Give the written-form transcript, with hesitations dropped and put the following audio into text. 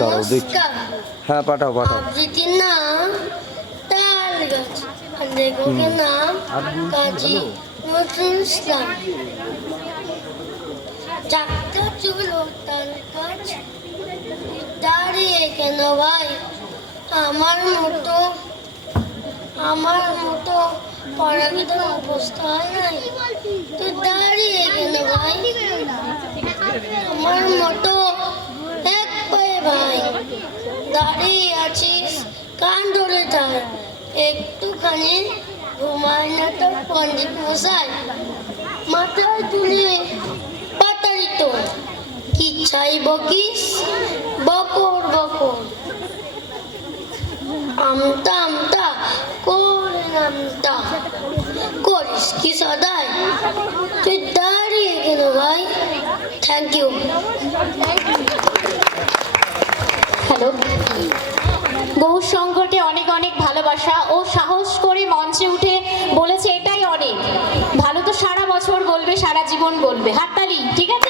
দাঁড়াও দেখি। হ্যাঁ পাঠাও পাঠাও। আবৃত্তির নাম তাল গাছ, আর লেখকের নাম কাজী নজরুল ইসলাম। চারটা চুল ও তাল গাছ, দাঁড়িয়ে কেন ভাই আমার মতো পরাগীদের অবস্থা হয় নাই? তুই দাঁড়িয়ে কেন ভাই আমার মতো এক পায়ে ভাই দাঁড়িয়ে আছিস, কান ধরে তার একটুখানি ঘুমায় না তোর পণ্ডিত মশাই? মাথায় তুলে পাতারি তোর কি চাই বকিস, বকর বকর আমতা আমতা করে নামতা করিস কি সদাই? তুই দাঁড়িয়ে কেন ভাই? Thank you. হ্যালো, গৌর সংকটে অনেক অনেক ভালোবাসা। ও সাহস করে মঞ্চে উঠে বলেছে এটাই অনেক ভালো। তো সারা বছর বলবে, সারা জীবন বলবে। হাততালি, ঠিক আছে?